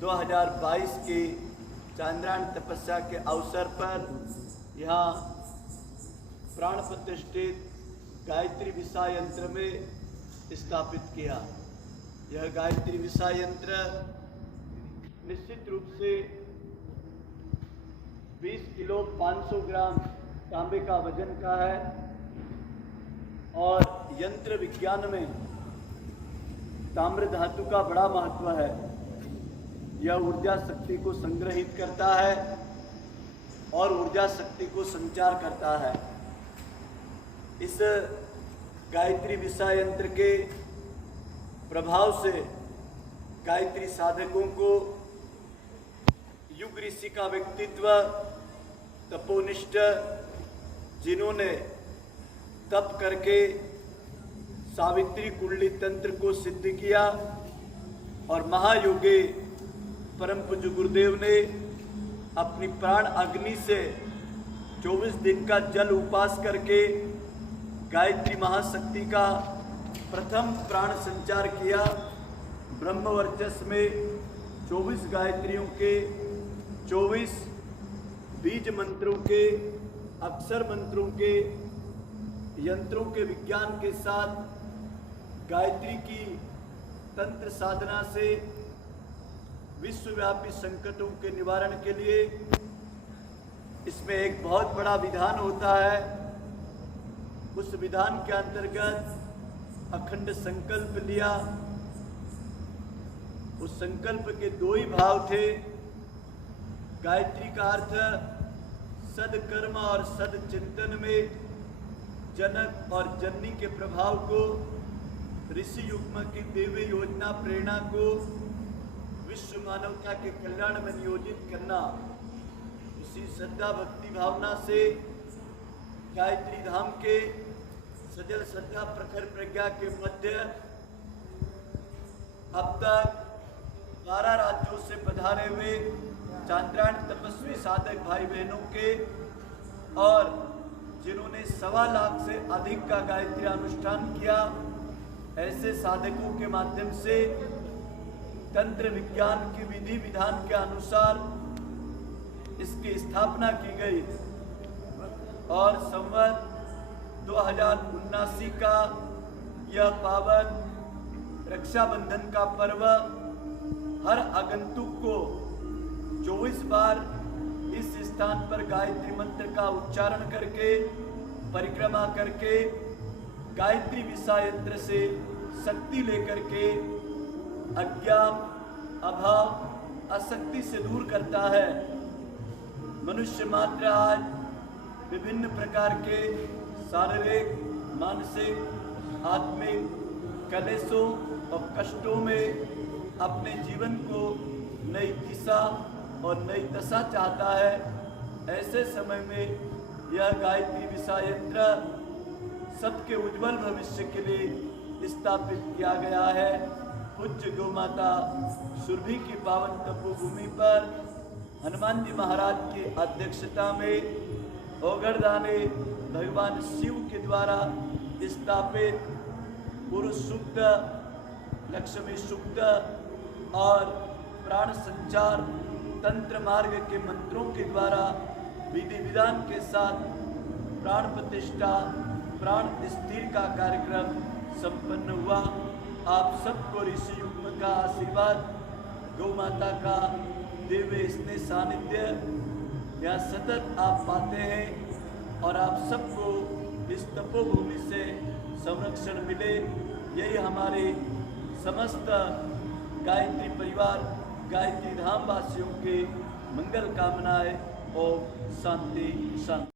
2022 के चांद्रायण तपस्या के अवसर पर यहाँ प्राण प्रतिष्ठित गायत्री विसा यंत्र में स्थापित किया। यह गायत्री विसा यंत्र निश्चित रूप से 20 किलो 500 ग्राम तांबे का वजन का है और यंत्र विज्ञान में ताम्र धातु का बड़ा महत्व है। यह ऊर्जा शक्ति को संग्रहित करता है और ऊर्जा शक्ति को संचार करता है। इस गायत्री विसा यंत्र के प्रभाव से गायत्री साधकों को युग ऋषि का व्यक्तित्व, तपोनिष्ठ, जिन्होंने तप करके सावित्री कुंडली तंत्र को सिद्ध किया, और महायोगी परम पूज्य गुरुदेव ने अपनी प्राण अग्नि से 24 दिन का जल उपास करके गायत्री महाशक्ति का प्रथम प्राण संचार किया। ब्रह्म वर्चस्व में 24 गायत्रियों के 24 बीज मंत्रों के, अक्षर मंत्रों के, यंत्रों के विज्ञान के साथ गायत्री की तंत्र साधना से विश्वव्यापी संकटों के निवारण के लिए इसमें एक बहुत बड़ा विधान होता है। उस विधान के अंतर्गत अखंड संकल्प लिया। उस संकल्प के दो ही भाव थे। गायत्री का अर्थ सदकर्म और सदचिंतन में जनक और जननी के प्रभाव को, ऋषि युग्म की देवी योजना प्रेरणा को विश्व मानवता के कल्याण में नियोजित करना। इसी श्रद्धा भक्ति भावना से गायत्री धाम के सजल श्रद्धा प्रखर प्रज्ञा के मध्य अब तक 12 राज्यों से पधारे हुए चांद्रायण तपस्वी साधक भाई बहनों के, और जिन्होंने 1.25 लाख से अधिक का गायत्री अनुष्ठान किया, ऐसे साधकों के माध्यम से तंत्र विज्ञान की विधि विधान के अनुसार इसकी स्थापना की गई। और संवत 2079 का यह पावन रक्षाबंधन का पर्व हर आगंतुक को 24 बार इस स्थान पर गायत्री मंत्र का उच्चारण करके, परिक्रमा करके, गायत्री विसा यंत्र से शक्ति लेकर के अज्ञान, अभाव, अशक्ति से दूर करता है। मनुष्य मात्र आज विभिन्न प्रकार के शारीरिक, मानसिक, आत्मिक कलेशों और कष्टों में अपने जीवन को नई दिशा और नई दशा चाहता है। ऐसे समय में यह गायत्री विसा यंत्र सबके उज्जवल भविष्य के लिए स्थापित किया गया है। पूज्य गौ माता सुरभि की पावन तपोभूमि पर हनुमान जी महाराज की अध्यक्षता में ओगरदाने भगवान शिव के द्वारा स्थापित पुरुष सूक्त, लक्ष्मी सूक्त और प्राण संचार तंत्र मार्ग के मंत्रों के द्वारा विधि विधान के साथ प्राण प्रतिष्ठा, प्राण स्थिर का कार्यक्रम संपन्न हुआ। आप सबको ऋषि युग्म का आशीर्वाद, गौ माता का दिव्य स्नेह सानिध्य यहाँ सतत आप पाते हैं, और आप सबको इस तपोभूमि से संरक्षण मिले, यही हमारे समस्त गायत्री परिवार, गायत्री धाम वासियों के मंगल कामनाएं। ओम शांति शांति।